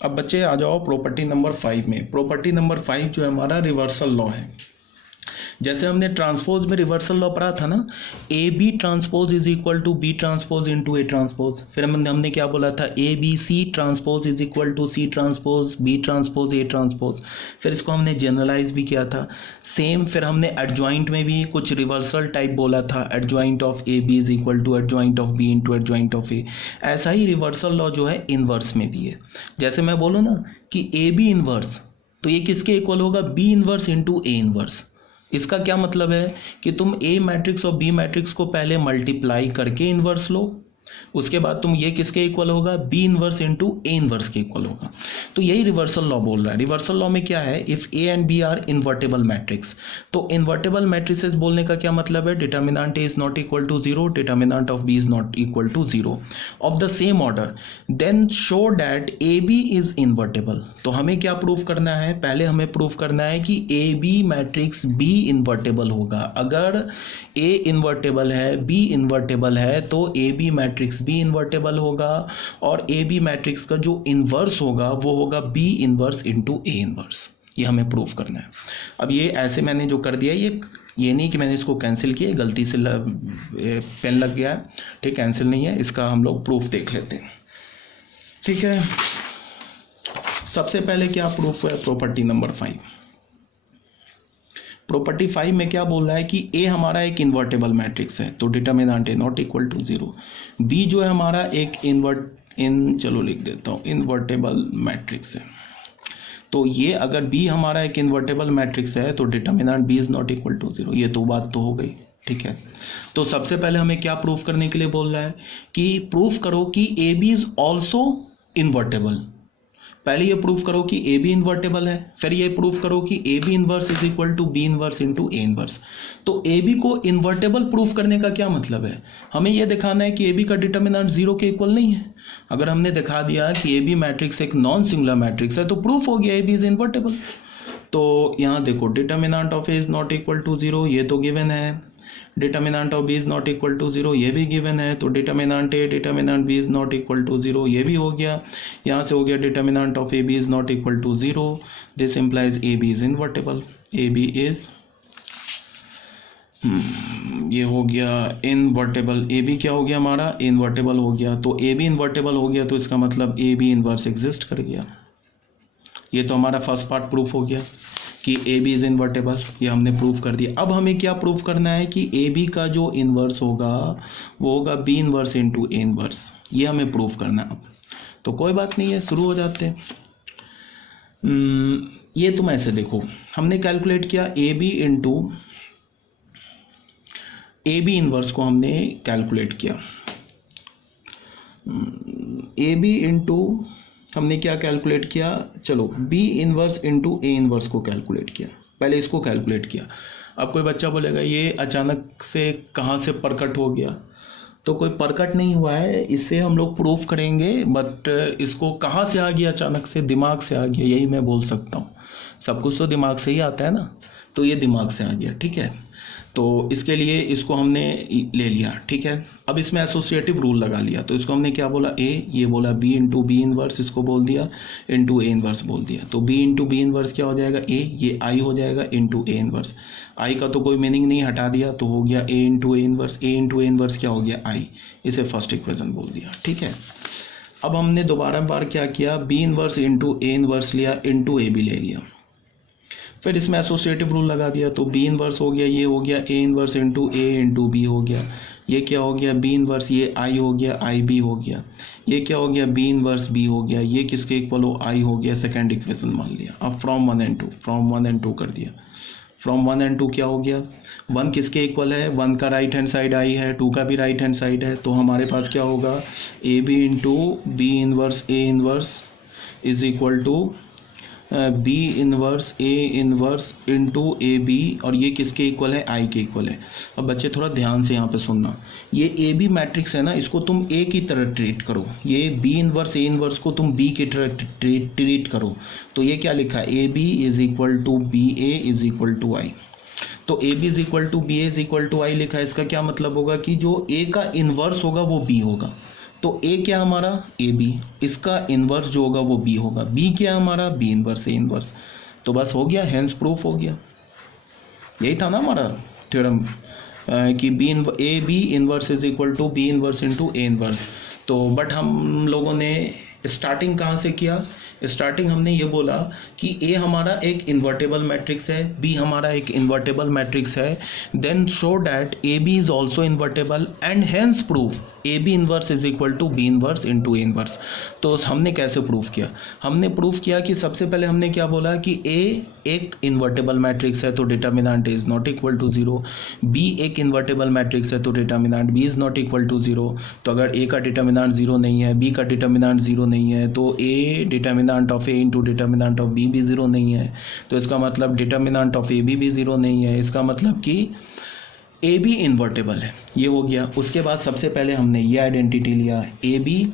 अब बच्चे आ जाओ प्रॉपर्टी नंबर 5 में। प्रॉपर्टी नंबर 5 जो है हमारा रिवर्सल लॉ है। जैसे हमने ट्रांसपोज में रिवर्सल लॉ पढ़ा था ना, A B transpose is equal to B transpose into A transpose. फिर हमने क्या बोला था, A B C transpose is equal to C transpose B transpose A transpose. फिर इसको हमने जनरलाइज भी किया था सेम। फिर हमने एडजॉइंट में भी कुछ रिवर्सल टाइप बोला था, adjoint of A B is equal to adjoint of B into adjoint of A. ऐसा ही रिवर्सल लॉ जो है इनवर्स में भी है। जैसे मैं बोलूँ ना कि ए बी इनवर्स, तो ये किसके इक्वल होगा, B inverse into A inverse. इसका क्या मतलब है कि तुम ए मैट्रिक्स और बी मैट्रिक्स को पहले मल्टीप्लाई करके इन्वर्स लो, उसके बाद तुम ये किसके इक्वल होगा, B inverse into A inverse के इक्वल होगा। तो यही रिवर्सल लॉ बोल रहा है। रिवर्सल लॉ में क्या है, if A and B are invertible matrix. तो इन्वर्टेबल मैट्रिसेस बोलने का क्या मतलब है, determinant A is not equal to zero, determinant of B is not equal to zero of the same order, then show that A B is invertible. तो हमें क्या proof करना है, पहले हमें प्रूफ करना है कि A B matrix B invertible होगा। अगर ए इन्वर्टेबल है, बी इन्वर्टेबल है, तो A B matrix B invertible होगा, और ए बी मैट्रिक्स का जो इन्वर्स होगा वो होगा B inverse into A inverse. ये हमें प्रूफ करना है। अब ये ऐसे मैंने जो कर दिया, ये नहीं कि मैंने इसको कैंसिल किया, गलती से पेन लग गया है, ठीक, कैंसिल नहीं है। इसका हम लोग प्रूफ देख लेते हैं, ठीक है। सबसे पहले क्या प्रूफ है, प्रॉपर्टी नंबर 5। प्रॉपर्टी 5 में क्या बोल रहा है कि ए हमारा एक इन्वर्टेबल मैट्रिक्स है, तो determinant A not equal to zero. B जो है हमारा एक चलो लिख देता हूँ, इन्वर्टेबल मैट्रिक्स है। तो ये अगर बी हमारा एक इन्वर्टेबल मैट्रिक्स है तो determinant B is not equal to zero. ये तो बात तो हो गई, ठीक है। तो सबसे पहले हमें क्या प्रूफ करने के लिए बोल रहा है कि प्रूफ करो कि A B is also invertible. पहले ये प्रूफ करो कि ए बी इन्वर्टेबल है, फिर ये प्रूफ करो कि A B inverse is equal to B inverse into A inverse. तो ए बी को इन्वर्टेबल प्रूफ करने का क्या मतलब है, हमें यह दिखाना है कि ए बी का डिटर्मिनेंट जीरो के इक्वल नहीं है। अगर हमने दिखा दिया कि ए बी मैट्रिक्स एक नॉन सिंगुलर मैट्रिक्स है तो प्रूफ हो गया ए बी इज इन्वर्टेबल। तो यहाँ देखो, determinant of A is not equal to zero, ये तो गिवन है। Determinant of B is not equal to zero, ये भी गिवन है। तो determinant A determinant B is not equal to zero, ये भी हो गया। यहाँ से हो गया determinant of A B is not equal to zero, this implies A B is invertible. A B is ये हो गया इनवर्टेबल। ए बी क्या हो गया हमारा, इनवर्टेबल हो गया। तो ए बी इनवर्टेबल हो गया तो इसका मतलब ए बी इनवर्स एग्जिस्ट कर गया। ये तो हमारा फर्स्ट पार्ट प्रूफ हो गया कि ए बी इज इन्वर्टेबल, ये हमने प्रूफ कर दिया। अब हमें क्या प्रूफ करना है कि ए बी का जो इन्वर्स होगा वो होगा B inverse into A inverse, ये हमें प्रूफ करना है। अब तो कोई बात नहीं है, शुरू हो जाते हैं। ये तुम ऐसे देखो, हमने कैलकुलेट किया A B into A B inverse को हमने कैलकुलेट किया। ए बी इंटू हमने क्या कैलकुलेट किया, चलो B inverse into A inverse को कैलकुलेट किया। पहले इसको कैलकुलेट किया। अब कोई बच्चा बोलेगा ये अचानक से कहाँ से प्रकट हो गया, तो कोई प्रकट नहीं हुआ है, इससे हम लोग प्रूफ करेंगे। बट इसको कहाँ से आ गया, अचानक से दिमाग से आ गया, यही मैं बोल सकता हूँ। सब कुछ तो दिमाग से ही आता है ना, तो ये दिमाग से आ गया, ठीक है। तो इसके लिए इसको हमने ले लिया, ठीक है। अब इसमें एसोसिएटिव रूल लगा लिया। तो इसको हमने क्या बोला, ए, ये बोला बी इंटू बी इनवर्स, इसको बोल दिया इंटू ए इनवर्स बोल दिया। तो बी इंटू बी इनवर्स क्या हो जाएगा, ए, ये आई हो जाएगा इंटू ए इनवर्स। आई का तो कोई मीनिंग नहीं, हटा दिया तो हो गया A into A inverse. A into A inverse क्या हो गया, आई, इसे फर्स्ट इक्वेशन बोल दिया, ठीक है। अब हमने दोबारा बार क्या किया, B inverse into A inverse लिया इंटू ए बी ले लिया। फिर इसमें एसोसिएटिव रूल लगा दिया। तो बी इनवर्स हो गया, ये हो गया A inverse into A into B हो गया। ये क्या हो गया, बी इनवर्स, ये आई हो गया, आई बी हो गया। ये क्या हो गया, बी इनवर्स बी हो गया। ये किसके इक्वल हो, आई हो गया, सेकेंड इक्वेशन मान लिया। अब फ्रॉम 1 एंड 2, फ्रॉम 1 एंड 2 कर दिया। फ्रॉम 1 एंड 2 क्या हो गया, 1 किसके इक्वल है, 1 का राइट हैंड साइड आई है, 2 का भी राइट हैंड साइड है। तो हमारे पास क्या होगा, A B into B inverse A inverse is equal to B inverse A inverse into A B, और ये किसके इक्वल है, आई के इक्वल है। अब बच्चे थोड़ा ध्यान से यहाँ पे सुनना, ये ए बी मैट्रिक्स है ना, इसको तुम ए की तरह ट्रीट करो। ये बी इनवर्स ए इनवर्स को तुम बी की तरह ट्रीट करो। तो ये क्या लिखा है, A B is equal to B A is equal to I. तो A B is equal to B A is equal to I लिखा है। इसका क्या मतलब होगा कि जो ए का इन्वर्स होगा वो बी होगा। तो ए क्या हमारा, ए बी, इसका इन्वर्स जो होगा वो बी होगा, बी क्या हमारा, बी इन्वर्स ए इन्वर्स। तो बस हो गया, हेंस प्रूफ हो गया। यही था ना हमारा थ्योरम कि A B inverse is equal to B inverse into A inverse. तो बट हम लोगों ने स्टार्टिंग कहाँ से किया, स्टार्टिंग हमने ये बोला कि ए हमारा एक इन्वर्टेबल मैट्रिक्स है, बी हमारा एक इन्वर्टेबल मैट्रिक्स है, then show that A B is also invertible and hence proof A B inverse is equal to B inverse into A inverse. तो हमने कैसे प्रूफ किया, हमने प्रूफ किया कि सबसे पहले हमने क्या बोला कि ए एक इन्वर्टेबल मैट्रिक्स है तो determinant is not equal to zero, B एक इन्वर्टेबल मैट्रिक्स है तो determinant B is not equal to zero. तो अगर ए का डिटर्मिनेंट जीरो नहीं है, बी का डिटर्मिनेंट जीरो नहीं है, तो A determinant of A into determinant of B भी जीरो नहीं है, तो इसका मतलब डिटर्मिनेंट ऑफ ए बी भी जीरो नहीं है, इसका मतलब कि ए बी इन्वर्टेबल है। ये हो गया। उसके बाद सबसे पहले हमने ये आइडेंटिटी लिया, A B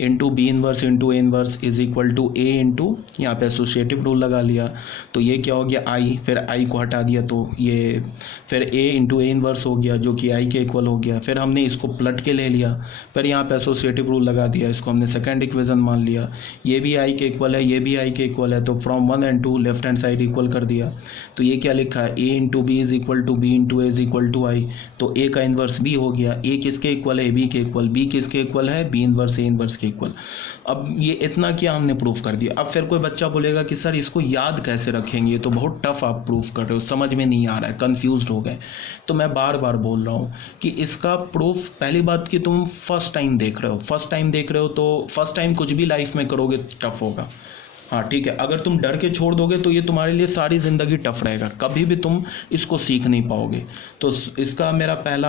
into B inverse into A inverse is equal to A into, यहाँ पे एसोसिएटिव रूल लगा लिया, तो ये क्या हो गया आई, फिर आई को हटा दिया तो ये फिर ए इंटू ए इन्वर्स हो गया जो कि आई के इक्वल हो गया। फिर हमने इसको पलट के ले लिया, फिर यहाँ पे एसोसिएटिव रूल लगा दिया, इसको हमने सेकंड इक्वेशन मान लिया, ये भी आई के इक्वल है, ये भी आई के इक्वल है, तो from 1 and 2 left hand side equal कर दिया। तो ये क्या लिखा है, A into B is equal to B into A is equal to I, तो ए का इन्वर्स बी हो गया, ए किसके इक्वल है, बी के इक्वल, बी किसके इक्वल है, बी इन्वर्स ए इन्वर्स के इक्वल। अब ये इतना क्या हमने प्रूफ कर दिया। अब फिर कोई बच्चा बोलेगा कि सर इसको याद कैसे रखेंगे, ये तो बहुत टफ आप प्रूफ कर रहे हो, समझ में नहीं आ रहा है, कंफ्यूज्ड हो गए। तो मैं बार बार बोल रहा हूँ कि इसका प्रूफ, पहली बात कि तुम फर्स्ट टाइम देख रहे हो, फर्स्ट टाइम देख रहे हो तो फर्स्ट टाइम कुछ भी लाइफ में करोगे टफ होगा, हाँ ठीक है। अगर तुम डर के छोड़ दोगे तो ये तुम्हारे लिए सारी ज़िंदगी टफ रहेगा, कभी भी तुम इसको सीख नहीं पाओगे। तो इसका मेरा पहला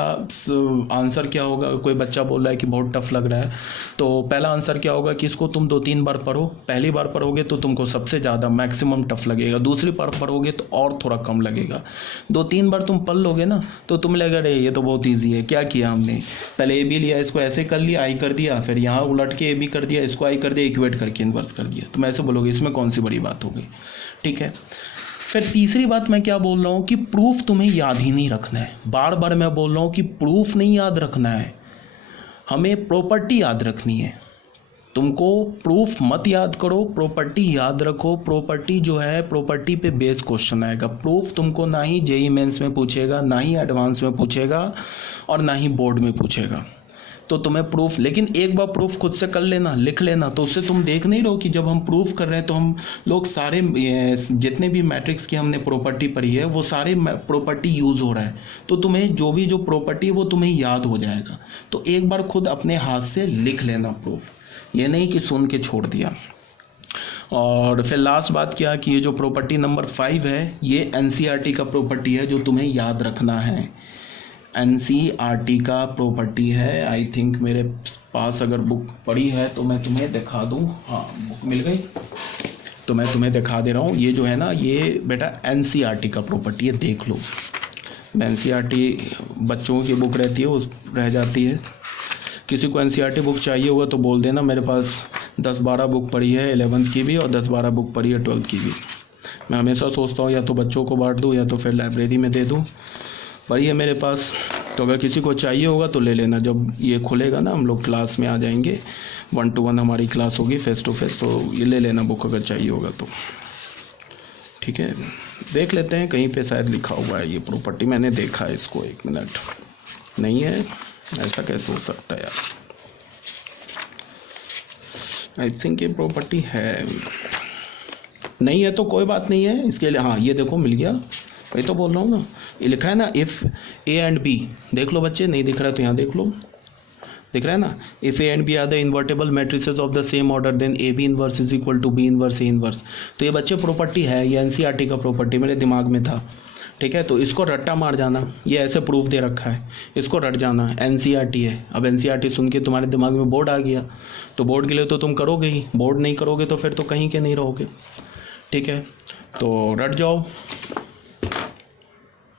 आंसर क्या होगा, कोई बच्चा बोल रहा है कि बहुत टफ लग रहा है, तो पहला आंसर क्या होगा कि इसको तुम 2-3 बार पढ़ो। पहली बार पढ़ोगे तो तुमको सबसे ज़्यादा मैक्सिमम टफ लगेगा, दूसरी बार पढ़ोगे तो और थोड़ा कम लगेगा, 2-3 बार तुम पढ़ लोगे ना तो तुम लगेगा अरे ये तो बहुत ईजी है। क्या किया हमने, पहले ए बी लिया, इसको ऐसे कर लिया, आई कर दिया, फिर यहाँ उलट के ए बी कर दिया, इसको आई कर दिया, इक्वेट करके इन्वर्स कर दिया। तुम ऐसे बोलोगे इसमें कौन सी बड़ी बात हो गई, ठीक है। फिर तीसरी बात मैं क्या बोल रहा हूं कि प्रूफ तुम्हें याद ही नहीं रखना है। बार बार मैं बोल रहा हूं कि प्रूफ नहीं याद रखना है, हमें प्रॉपर्टी याद रखनी है। तुमको प्रूफ मत याद करो, प्रॉपर्टी याद रखो। प्रॉपर्टी जो है, प्रॉपर्टी पे बेस क्वेश्चन आएगा। प्रूफ तुमको ना ही जेईई मेंस में पूछेगा, ना ही एडवांस में पूछेगा, और ना ही बोर्ड में पूछेगा। तो तुम्हें प्रूफ, लेकिन एक बार प्रूफ खुद से कर लेना, लिख लेना, तो उससे तुम देख नहीं रहो कि जब हम प्रूफ कर रहे हैं तो हम लोग सारे जितने भी मैट्रिक्स की हमने प्रॉपर्टी पढ़ी है वो सारे प्रॉपर्टी यूज़ हो रहा है, तो तुम्हें जो भी जो प्रॉपर्टी है वो तुम्हें याद हो जाएगा। तो एक बार खुद अपने हाथ से लिख लेना प्रूफ, ये नहीं कि सुन के छोड़ दिया। और फिर लास्ट बात क्या कि ये जो प्रॉपर्टी नंबर 5 है ये एनसीईआरटी का प्रॉपर्टी है जो तुम्हें याद रखना है। एनसीईआरटी का प्रॉपर्टी है, आई थिंक मेरे पास अगर बुक पड़ी है तो मैं तुम्हें दिखा दूँ। हाँ बुक मिल गई तो मैं तुम्हें दिखा दे रहा हूँ। ये जो है ना, ये बेटा एनसीईआरटी का प्रॉपर्टी है, देख लो। एनसीईआरटी बच्चों की बुक रहती है, उस रह जाती है। किसी को एनसीईआरटी बुक चाहिए होगा तो बोल देना, मेरे पास 10-12 बुक पड़ी है 11th की भी, और 10-12 बुक पड़ी है 12th की भी। मैं हमेशा सोचता हूँ या तो बच्चों को बांट दूँ या तो फिर लाइब्रेरी में दे दूँ, पड़ी है मेरे पास। तो अगर किसी को चाहिए होगा तो ले लेना, जब ये खुलेगा ना हम लोग क्लास में आ जाएंगे, 1-to-1 हमारी क्लास होगी फेस टू फेस, तो ये ले लेना बुक अगर चाहिए होगा तो, ठीक है। देख लेते हैं, कहीं पे शायद लिखा हुआ है ये प्रॉपर्टी, मैंने देखा है इसको, 1 मिनट। नहीं है, ऐसा कैसे हो सकता है यार, आई थिंक ये प्रॉपर्टी है, नहीं है तो कोई बात नहीं है इसके लिए। हाँ ये देखो मिल गया, वही तो बोल रहा हूँ ना, ये लिखा है ना, इफ़ ए एंड बी, देख लो बच्चे, नहीं दिख रहा है तो यहाँ देख लो, दिख रहा है ना, if A and B are the invertible matrices of the same order then A B inverse is equal to B inverse A inverse. तो ये बच्चे प्रॉपर्टी है, ये एनसीईआरटी का प्रॉपर्टी मेरे दिमाग में था, ठीक है। तो इसको रट्टा मार जाना, ये ऐसे प्रूफ दे रखा है, इसको रट जाना, एनसीईआरटी है। अब एनसीईआरटी सुन के तुम्हारे दिमाग में बोर्ड आ गया, तो बोर्ड के लिए तो तुम करोगे ही, बोर्ड नहीं करोगे तो फिर तो कहीं के नहीं रहोगे, ठीक है। तो रट जाओ।